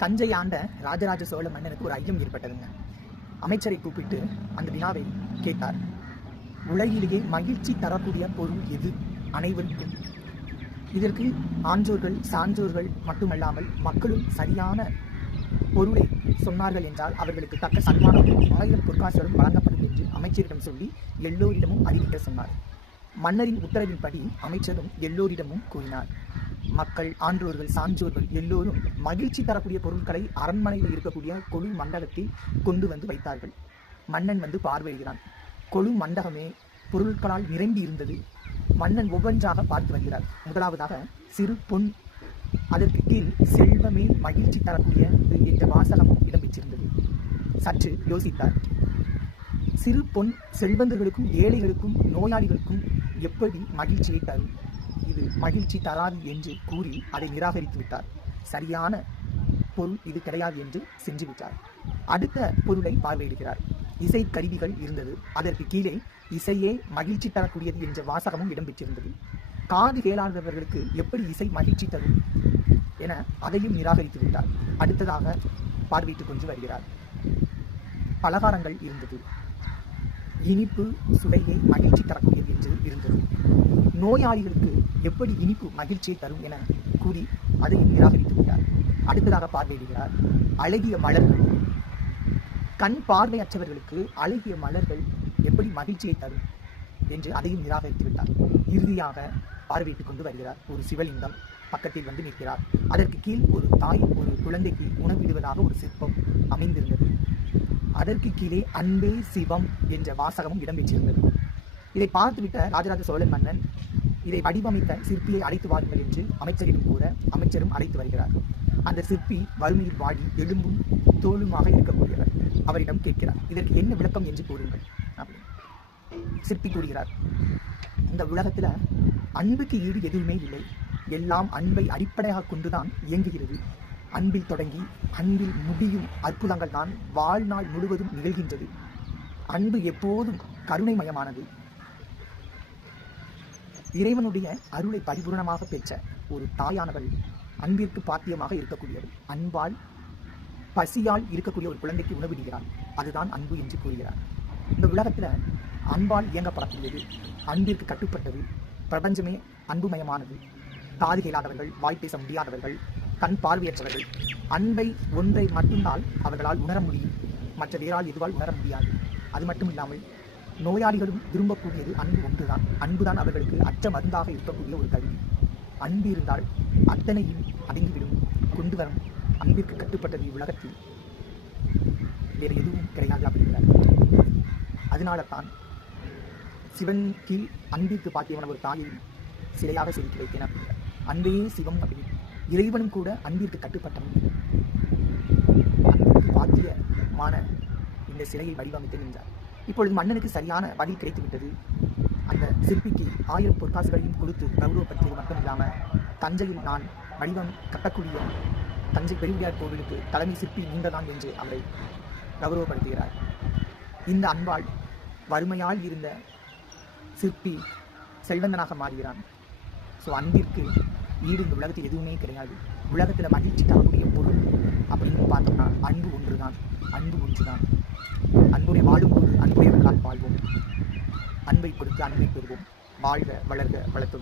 தஞ்சை ஆண்ட ராஜராஜ சோழ மன்னனுக்கு ஒரு ஐயம் ஏற்பட்டதுங்க. அமைச்சரை கூப்பிட்டு அந்த வினாவை கேட்டார். உலகிலேயே மகிழ்ச்சி தரக்கூடிய பொருள் எது? அனைவருக்கும். இதற்கு ஆன்றோர்கள் சான்றோர்கள் மட்டுமல்லாமல் மக்களும் சரியான பொருளை சொன்னார்கள் என்றால் அவர்களுக்கு தக்க சன்மானம் ஆயிரம் பொற்காசுகளும் வழங்கப்படும் என்று அமைச்சரிடம் சொல்லி எல்லோரிடமும் அறிவிக்க சொன்னார். மன்னரின் உத்தரவின்படி அமைச்சரும் எல்லோரிடமும் கூறினார். மக்கள் ஆன்றோர்கள் சான்றோர்கள் எல்லோரும் மகிழ்ச்சி தரக்கூடிய பொருட்களை அரண்மனையில் இருக்கக்கூடிய கொழு மண்டபத்தில் கொண்டு வந்து வைத்தார்கள். மன்னன் வந்து பார்வையிடுகிறான். கொழு மண்டபமே பொருட்களால் நிரம்பி இருந்தது. மன்னன் ஒவ்வொன்றாக பார்த்து வருகிறார். முதலாவதாக சிறு பொன். அதற்கு கீழ் செல்வமே மகிழ்ச்சி தரக்கூடியது என்ற வாசகமும் இடம்பெற்றிருந்தது. சற்று யோசித்தார். சிறு பொன் செல்வந்தர்களுக்கும் ஏழைகளுக்கும் நோயாளிகளுக்கும் எப்படி மகிழ்ச்சியை தரும்? இது மகிழ்ச்சி தராது என்று கூறி அதை நிராகரித்து விட்டார். சரியான பொருள் இது கிடையாது என்று சென்று விட்டார். அடுத்த பொருளை பார்வையிடுகிறார். இசை கருவிகள் இருந்தது. அதற்கு கீழே இசையே மகிழ்ச்சி தரக்கூடியது என்ற வாசகமும் இடம்பெற்றிருந்தது. காது கேளாதவர்களுக்கு எப்படி இசை மகிழ்ச்சி தரும் என அதையும் நிராகரித்து விட்டார். அடுத்ததாக பார்வையிட்டுக் கொண்டு வருகிறார். பலகாரங்கள் இருந்தது. இனிப்பு சுவையை மகிழ்ச்சி தரக்கூடியது என்று இருந்தது. நோயாளிகளுக்கு எப்படி இனிப்பு மகிழ்ச்சியை தரும் என கூறி அதையும் நிராகரித்து விட்டார். அடுத்ததாக பார்வையிடுகிறார். அழகிய மலர்கள். கண் பார்வையற்றவர்களுக்கு அழகிய மலர்கள் எப்படி மகிழ்ச்சியை தரும் என்று அதையும் நிராகரித்து விட்டார். இறுதியாக பார்வையிட்டுக் கொண்டு வருகிறார் ஒரு சிவலிங்கம். பக்கத்தில் வந்து நிற்கிறார். அதற்கு கீழ் ஒரு தாய் ஒரு குழந்தைக்கு உணவிடுவதாக ஒரு சிற்பம் அமைந்திருந்தது. அதற்கு கீழே அன்பே சிவம் என்ற வாசகமும் இடம்பெற்றிருந்தது. இதை பார்த்துவிட்ட ராஜராஜ சோழன் மன்னன் இதை வடிவமைத்த சிற்பியை அழைத்து வாருங்கள் என்று அமைச்சரிடம் கூற அமைச்சரும் அழைத்து வருகிறார். அந்த சிற்பி வறுமையில் வாடி எலும்பும் தோளுமாக இருக்கக்கூடியவர். அவரிடம் கேட்கிறார் இதற்கு என்ன விளக்கம் என்று கூறுங்கள் அப்படின்னு. சிற்பி கூறுகிறார் இந்த உலகத்தில் அன்புக்கு ஈடு எதுவுமே இல்லை. எல்லாம் அன்பை அடிப்படையாக கொண்டுதான் இயங்குகிறது. அன்பில் தொடங்கி அன்பில் முடியும் அற்புதங்கள் தான் வாழ்நாள் முழுவதும் நிகழ்கின்றது. அன்பு எப்போதும் கருணைமயமானது. இறைவனுடைய அருளை பரிபூரணமாக பெற்ற ஒரு தாயானவள் அன்பிற்கு பாத்தியமாக இருக்கக்கூடியவள். அன்பால் பசியால் இருக்கக்கூடிய ஒரு குழந்தைக்கு உணவிடுகிறாள் அதுதான் அன்பு என்று கூறுகிறார். இந்த உலகத்துல அன்பால் இயங்கப்படக்கூடியது அன்பிற்கு கட்டுப்பட்டது பிரபஞ்சமே அன்புமயமானது. காது கேளாதவர்கள் வாய் பேச முடியாதவர்கள் கண் பார்வையற்றவர்கள். அன்பை ஒன்றை மட்டும்தான் அவர்களால் உணர முடியும். மற்ற வேறால் எதுவால் உணர முடியாது. அது மட்டும் இல்லாமல் நோயாளிகளும் விரும்பக்கூடியது அன்பு ஒன்றுதான். அன்புதான் அவர்களுக்கு அச்ச மருந்தாக இருக்கக்கூடிய ஒரு கருவி. அன்பு இருந்தால் அத்தனையும் அடங்கிவிடும். கொண்டு வரும். அன்பிற்கு கட்டுப்பட்டது உலகத்தில் வேறு எதுவும் கிடையாது அப்படிங்கிறார். அதனால தான் சிவன் கீழ் அன்பிற்கு பாக்கியவன ஒரு தாயை சிலையாக செதுக்கி வைத்தனர். அன்பே சிவம் அப்படின்னு இறைவனும் கூட அன்பிற்கு கட்டுப்பட்டவன் அன்பிற்கு பாத்தியமான இந்த சிலையை வடிவமைத்து நின்றார். இப்பொழுது மன்னனுக்கு சரியான பதில் கிடைத்துவிட்டது. அந்த சிற்பிக்கு ஆயிரம் பொற்காசுகளையும் கொடுத்து கௌரவப்படுத்தியது மட்டும் இல்லாமல் தஞ்சையில் நான் வடிவம் கட்டக்கூடிய தஞ்சை பெருவியார் கோவிலுக்கு தலைமை சிற்பி நீங்கதான் என்று அவரை கௌரவப்படுத்துகிறார். இந்த அன்பால் வறுமையால் இருந்த சிற்பி செல்வந்தனாக மாறுகிறான். ஸோ அன்பிற்கு ஈடு இந்த உலகத்தில் எதுவுமே கிடையாது. உலகத்தில் மகிழ்ச்சி தரக்கூடிய பொருள் அப்படின்னு பார்த்தோம்னா அன்பு ஒன்று தான் அன்பு ஒன்று தான் அன்புடைய வாழும்போது அன்புடையவர்களால் வாழ்வோம். அன்பை கொடுத்து அன்பை பெறுவோம். வாழ்க வளர்க வளத்துடன்